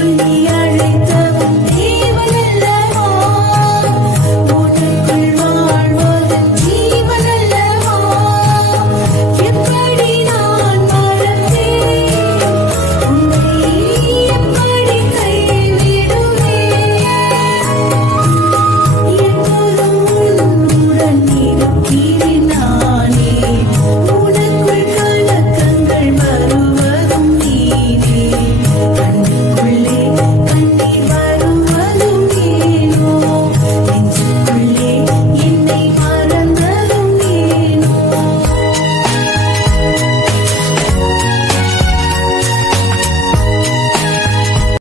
চলিয়া